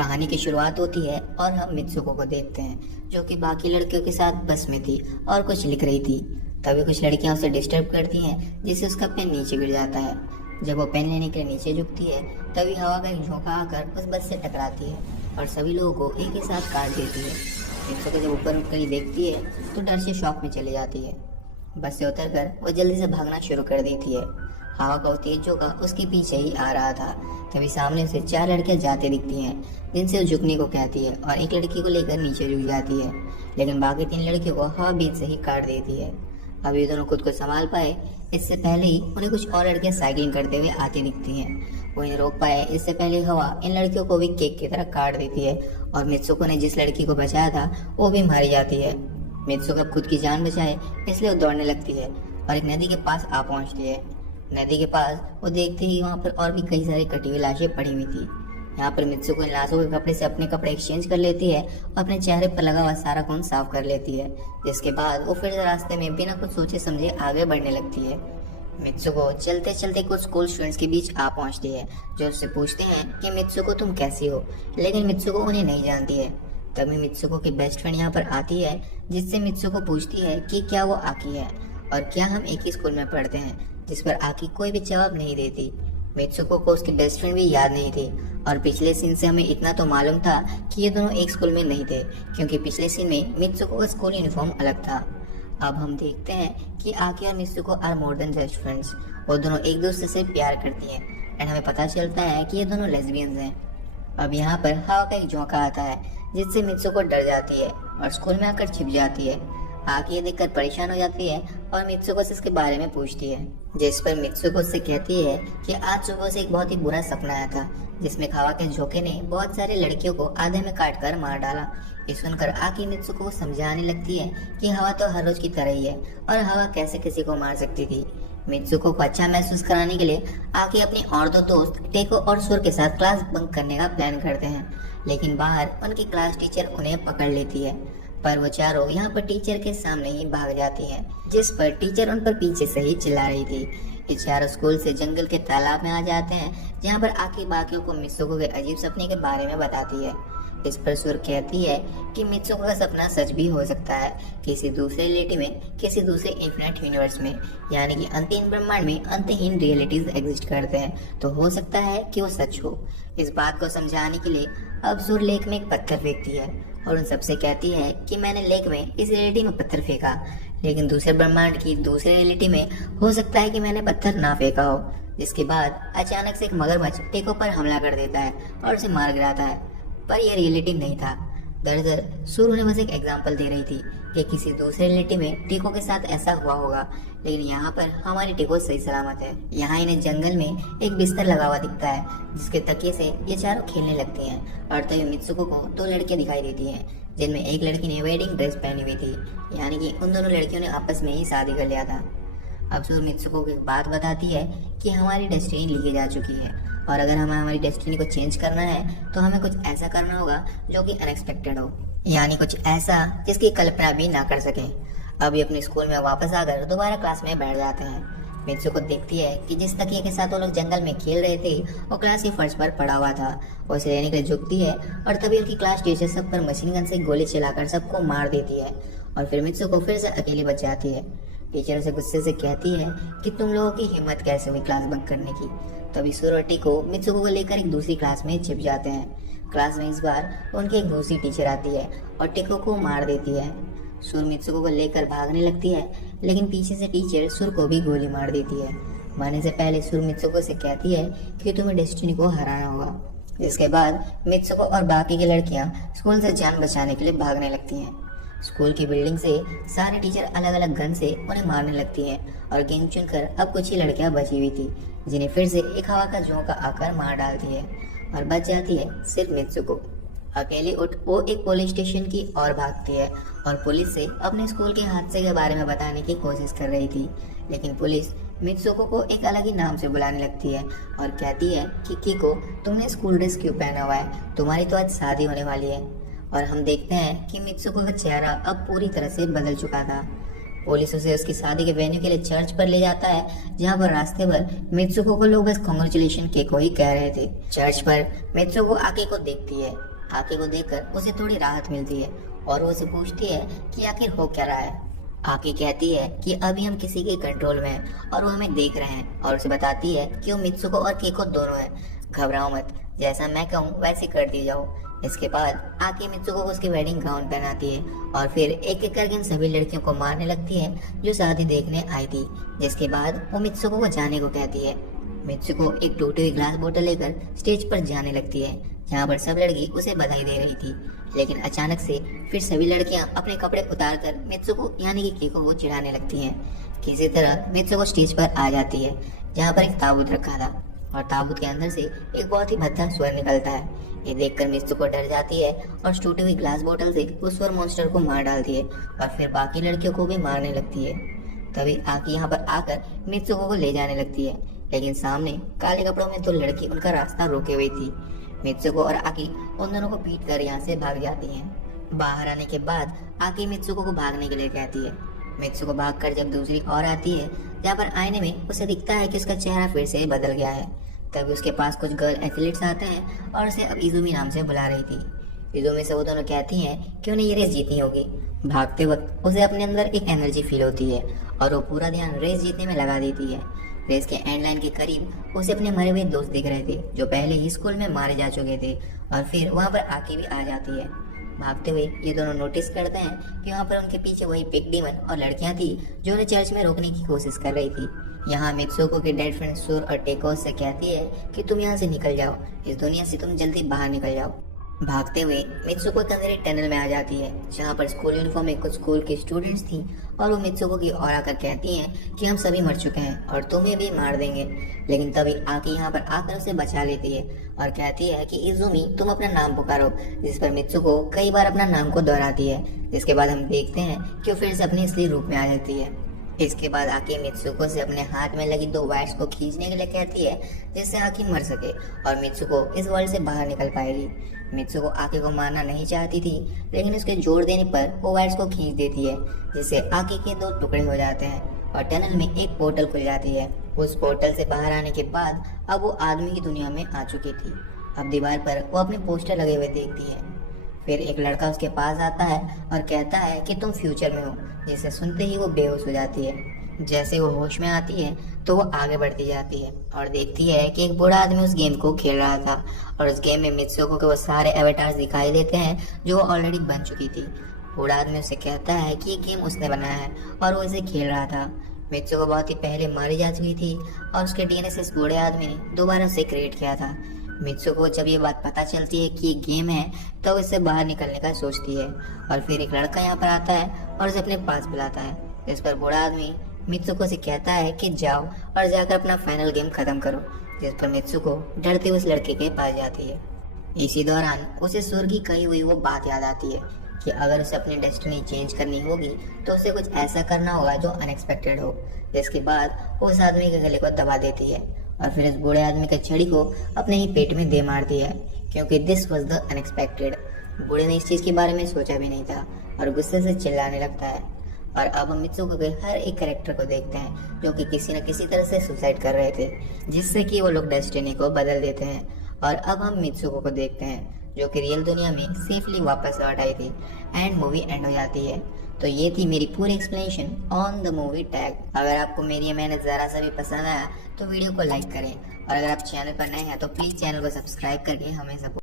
कहानी की शुरुआत होती है और हम मित्सुको को देखते हैं जो कि बाकी लड़कियों के साथ बस में थी और कुछ लिख रही थी। तभी कुछ लड़कियां उसे डिस्टर्ब करती हैं जिससे उसका पेन नीचे गिर जाता है। जब वो पेन लेने के लिए नीचे झुकती है तभी हवा का एक झोंका आकर उस बस से टकराती है और सभी लोगों को एक ही साथ काट देती है। मित्सुको जब ऊपर उठकर देखती है तो डर से शॉक में चली जाती है। बस से उतरकर वो जल्दी से भागना शुरू कर देती है। हवा का वो तेज झोंका उसके पीछे ही आ रहा था। तभी सामने से 4 लड़कियां जाते दिखती हैं जिनसे वो झुकने को कहती है और एक लड़की को लेकर नीचे झुक जाती है, लेकिन बाकी 3 लड़कियों को हवा बीच से ही काट देती है। अब ये दोनों खुद को संभाल पाए इससे पहले ही उन्हें कुछ और लड़कियां साइकिलिंग करते हुए आती दिखती हैं। वो इन्हें रोक पाए इससे पहले हवा इन लड़कियों को भी केक की तरह काट देती है और मित्सुको ने जिस लड़की को बचाया था वो भी मारी जाती है। मित्सुको खुद की जान बचाए इसलिए वो दौड़ने लगती है और एक नदी के पास आ पहुंचती है। नदी के पास वो देखते ही वहाँ पर और भी कई सारी कटी हुई लाशें पड़ी हुई थी। यहाँ पर मित्सुको इन लाशों के कपड़े से अपने कपड़े एक्सचेंज कर लेती है और अपने चेहरे पर लगा हुआ सारा खून साफ कर लेती है, जिसके बाद वो फिर से रास्ते में बिना कुछ सोचे समझे आगे बढ़ने लगती है। मित्सुको चलते चलते कुछ स्कूल स्टूडेंट्स के बीच आ पहुंचती है जो उससे पूछते हैं कि मित्सुको तुम कैसी हो, लेकिन मित्सुको उन्हें नहीं जानती है। तभी मित्सुको की बेस्ट फ्रेंड यहाँ पर आती है जिससे मित्सुको पूछती है कि क्या वो आकी है और क्या हम एक ही स्कूल में पढ़ते हैं, जिस पर आकी कोई भी जवाब नहीं देती। मित्सुको को उसकी बेस्ट फ्रेंड भी याद नहीं थी और पिछले सीन से हमें इतना तो मालूम था कि ये दोनों एक स्कूल में नहीं थे, क्योंकि पिछले सीन में मित्सुको का स्कूल यूनिफॉर्म अलग था। अब हम देखते हैं कि आकी और Mitsuko are more than just friends. वो दोनों एक दूसरे से प्यार करती हैं एंड हमें पता चलता है कि ये दोनों लेस्बियंस हैं। अब यहाँ पर हवा का एक झोंका आता है जिससे मित्सुको डर जाती है और स्कूल में आकर छिप जाती है। आकी ये देखकर परेशान हो जाती है और मित्सुको से इसके बारे में पूछती है, जिस पर मित्सुको उससे कहती है कि आज सुबह से एक बहुत ही बुरा सपना आया था जिसमें हवा के झोंके ने बहुत सारे लड़कियों को आधे में काट कर मार डाला। ये सुनकर आकी मित्सुको को समझाने लगती है कि हवा तो हर रोज की तरह ही है और हवा कैसे किसी को मार सकती थी। मित्सुको को अच्छा महसूस कराने के लिए आकी अपनी और 2 दोस्त टेको और सुर के साथ क्लास बंक करने का प्लान करते हैं, लेकिन बाहर उनकी क्लास टीचर उन्हें पकड़ लेती है। पर वो चारों यहाँ पर टीचर के सामने ही भाग जाती हैं, जिस पर टीचर उन पर पीछे से ही चिल्ला रही थी। ये चारों स्कूल से जंगल के तालाब में आ जाते हैं जहाँ पर आकी बाकियों को मित्सुको के अजीब सपने के बारे में बताती है। इस पर सुर कहती है कि मित्सुको का सपना सच भी हो सकता है, किसी दूसरे रियलिटी में, किसी दूसरे इन्फिनिट यूनिवर्स में, यानी कि अंतहीन ब्रह्मांड में अंतहीन रियलिटीज एग्जिस्ट करते हैं, तो हो सकता है कि वो सच हो। इस बात को समझाने के लिए अब सुर लेक में एक पत्थर फेंकती है और उन सबसे कहती है कि मैंने लेक में इस रियलिटी में पत्थर फेंका, लेकिन दूसरे ब्रह्मांड की दूसरे रियलिटी में हो सकता है कि मैंने पत्थर ना फेंका हो। जिसके बाद अचानक से एक मगरमच्छ टेको पर हमला कर देता है और उसे मार गिराता है, पर यह रियलिटी नहीं था। दरअसल सुर उन्हें बस एक एग्जाम्पल दे रही थी कि किसी दूसरे रियलिटी में टेको के साथ ऐसा हुआ होगा, लेकिन यहाँ पर हमारी टेको सही सलामत है। यहाँ इन्हें जंगल में एक बिस्तर लगा हुआ दिखता है जिसके तकिए से ये चारों खेलने लगती हैं और तभी मित्सुको को 2 लड़कियां दिखाई देती हैं जिनमें एक लड़की ने वेडिंग ड्रेस पहनी हुई थी, यानी कि उन दोनों लड़कियों ने आपस में ही शादी कर लिया था। अब सुर मित्सुको को एक बात बताती है कि हमारी डेस्टिनी लिखी जा चुकी है और अगर हमें हमारी डेस्टिनी को चेंज करना है तो हमें कुछ ऐसा करना होगा जो कि अनएक्सपेक्टेड हो, यानी कुछ ऐसा जिसकी कल्पना भी ना कर सके। अभी अपने स्कूल में वापस आकर दोबारा क्लास में बैठ जाते हैं। मित्सुको देखती है कि जिस तकिए के साथ वो लोग जंगल में खेल रहे थे वो क्लास के फर्श पर पड़ा हुआ था। वो उसे लेने के लिए झुकती है और तभी उनकी क्लास टीचर सब पर मशीन गन से गोली चलाकर सबको मार देती है और फिर मित्सुको फिर से अकेली बच जाती है। टीचर उसे गुस्से से कहती है कि तुम लोगों की हिम्मत कैसे हुई क्लास बंक करने की। तभी सुर और टेको मित्सुको को लेकर एक दूसरी क्लास में छिप जाते हैं। क्लास में इस बार उनकी एक दूसरी टीचर आती है और टेको को मार देती है। सुर मित्सुको को लेकर भागने लगती है, लेकिन पीछे से टीचर सुर को भी गोली मार देती है। मरने से पहले सुर मित्सुको से कहती है कि तुम्हें डेस्टिनी को हराना होगा। जिसके बाद मित्सुको और बाकी की लड़कियां स्कूल से जान बचाने के लिए भागने लगती हैं। स्कूल की बिल्डिंग से सारे टीचर अलग अलग गन से उन्हें मारने लगती हैं और गेंद चुनकर अब कुछ ही लड़कियां बची हुई थी जिन्हें फिर से एक हवा का झोंका आकर मार डालती है और बच जाती है सिर्फ मित्सुको। अकेली उठ वो एक पुलिस स्टेशन की ओर भागती है और पुलिस से अपने स्कूल के हादसे के बारे में बताने की कोशिश कर रही थी, लेकिन पुलिस मित्सुको को एक अलग ही नाम से बुलाने लगती है और कहती है कि किको तुमने स्कूल ड्रेस क्यों पहना हुआ है, तुम्हारी तो आज शादी होने वाली है। और हम देखते हैं कि मित्सुको का चेहरा अब पूरी तरह से बदल चुका था। पुलिस उसे उसकी शादी के वेन्यू के लिए चर्च पर ले जाता है, जहाँ पर रास्ते पर मित्सुको को लोग बस कांग्रेचुलेशन के को ही कह रहे थे। चर्च पर मित्सुको आके को देखती है आके को देखकर उसे थोड़ी राहत मिलती है और वो उसे पूछती है कि आखिर हो क्या रहा है। आकी कहती है कि अभी हम किसी के कंट्रोल में हैं और वो हमें देख रहे हैं, और उसे बताती है कि वो मित्सुको और केको दोनों हैं। घबराओ मत, जैसा मैं कहूँ वैसे कर दी जाओ। इसके बाद आकी मित्सुको को उसकी वेडिंग गाउन पहनाती है और फिर एक एक करके इन सभी लड़कियों को मारने लगती है जो शादी देखने आई थी। जिसके बाद वो मित्सुको को जाने को कहती है। मित्सुको एक टूटी हुई ग्लास बोतल लेकर स्टेज पर जाने लगती है, जहाँ पर सब लड़की उसे बधाई दे रही थी। लेकिन अचानक से फिर सभी लड़कियां अपने कपड़े उतारकर मित्सुको यानी कि केको को चिढ़ाने लगती हैं। किसी तरह मित्सुको स्टेज पर आ जाती है, जहाँ पर एक ताबूत रखा था, और ताबूत के अंदर से एक बहुत ही भद्दा स्वर निकलता है। ये देखकर मित्सुको डर जाती है और उस टूटी हुई ग्लास बोतल से उस स्वर मॉन्स्टर को मार डालती है और फिर बाकी लड़कियों को भी मारने लगती है। तभी आकी यहाँ पर आकर मित्सुको को ले जाने लगती है, लेकिन सामने काले कपड़ों में दो लड़की उनका रास्ता रोके हुई थी। मित्सुको और आकी उन दोनों को पीट कर यहाँ से भाग जाती हैं। बाहर आने के बाद आकी मित्सुको को भागने के लिए कहती है। मित्सुको भागकर जब दूसरी ओर आती है, जहाँ पर आईने में उसे दिखता है कि उसका चेहरा फिर से बदल गया है। तभी उसके पास कुछ गर्ल एथलीट्स आते हैं और उसे अब इजुमी नाम से बुला रही थी। इजुमी से वो दोनों कहती हैं कि उन्हें ये रेस जीतनी होगी। भागते वक्त उसे अपने अंदर एक एनर्जी फील होती है और वो पूरा ध्यान रेस जीतने में लगा देती है। रेस के एंड लाइन के करीब उसे अपने मरे हुए दोस्त दिख रहे थे जो पहले ही स्कूल में मारे जा चुके थे, और फिर वहाँ पर आके भी आ जाती है। भागते हुए ये दोनों नोटिस करते हैं कि वहाँ पर उनके पीछे वही पिग डीमन और लड़कियां थी जो उन्हें चर्च में रोकने की कोशिश कर रही थी। यहाँ मित्सुको के डेड फ्रेंड सुर और टेको से कहती है कि तुम यहाँ से निकल जाओ, इस दुनिया से तुम जल्दी बाहर निकल जाओ। भागते हुए मित्सुको एक अंधेरे टनल में आ जाती है, जहाँ पर स्कूल यूनिफॉर्म में कुछ स्कूल की स्टूडेंट्स थी, और वो मित्सुको की ओर आकर कहती हैं कि हम सभी मर चुके हैं और तुम्हें भी मार देंगे। लेकिन तभी आकी यहाँ पर आकर उसे बचा लेती है और कहती है कि इजुमी तुम अपना नाम पुकारो, जिस पर मित्सुको कई बार अपना नाम को दोहराती है। इसके बाद हम देखते हैं कि वो फिर से अपने असली रूप में आ जाती है। इसके बाद आकी मित्सुको से अपने हाथ में लगी दो वायर्स को खींचने के लिए कहती है, जिससे आकी मर सके और मित्सुको इस वर्ल्ड से बाहर निकल पाएगी। मित्सुको आकी को मारना नहीं चाहती थी, लेकिन उसके जोर देने पर वो वायर्स को खींच देती है, जिससे आकी के दो टुकड़े हो जाते हैं और टनल में एक पोर्टल खुल जाती है। उस पोर्टल से बाहर आने के बाद अब वो आदमी की दुनिया में आ चुकी थी। अब दीवार पर वो अपने पोस्टर लगे हुए देखती है। फिर एक लड़का उसके पास आता है और कहता है कि तुम फ्यूचर में हो, जिसे सुनते ही वो बेहोश हो जाती है। जैसे वो होश में आती है तो वो आगे बढ़ती जाती है और देखती है कि एक बूढ़ा आदमी उस गेम को खेल रहा था, और उस गेम में मित्सुको के वो सारे एवेटार्स दिखाई देते हैं जो वो ऑलरेडी बन चुकी थी। बूढ़ा आदमी उसे कहता है कि ये गेम उसने बनाया है और वो इसे खेल रहा था। मित्सुको बहुत ही पहले मारी जा चुकी थी और उसके डीएनए से इस बूढ़े आदमी ने दोबारा उसे क्रिएट किया था। मित्सुको को जब ये बात पता चलती है कि ये गेम है, तो इससे बाहर निकलने का सोचती है, और फिर एक लड़का यहाँ पर आता है और उसे अपने पास बुलाता है। इस पर बूढ़ा आदमी मित्सुको से कहता है कि जाओ और जाकर अपना फाइनल गेम खत्म करो, जिस पर मित्सुको डरते हुए उस लड़के के पास जाती है। इसी दौरान उसे सुर की कही हुई वो बात याद आती है कि अगर उसे अपनी डेस्टिनी चेंज करनी होगी तो उसे कुछ ऐसा करना होगा जो अनएक्सपेक्टेड हो। जिसके बाद वो उस आदमी के गले को दबा देती है और फिर इस बूढ़े आदमी के छड़ी को अपने ही पेट में दे मारती है, क्योंकि दिस वॉज द अनएक्सपेक्टेड। बूढ़े ने इस चीज के बारे में सोचा भी नहीं था और गुस्से से चिल्लाने लगता है। और अब हम मित्सुको के हर एक कैरेक्टर को देखते हैं जो कि किसी न किसी तरह से सुसाइड कर रहे थे, जिससे कि वो लोग डेस्टिनी को बदल देते हैं। और अब हम मित्सुको को देखते हैं जो कि रियल दुनिया में सेफली वापस लौट आई थी, एंड मूवी एंड हो जाती है। तो ये थी मेरी पूरी explanation on the movie tag. अगर आपको मेरी ये मेहनत ज़रा सा भी पसंद आया तो वीडियो को लाइक करें, और अगर आप चैनल पर नए हैं तो प्लीज़ चैनल को सब्सक्राइब करके हमें सपोर्ट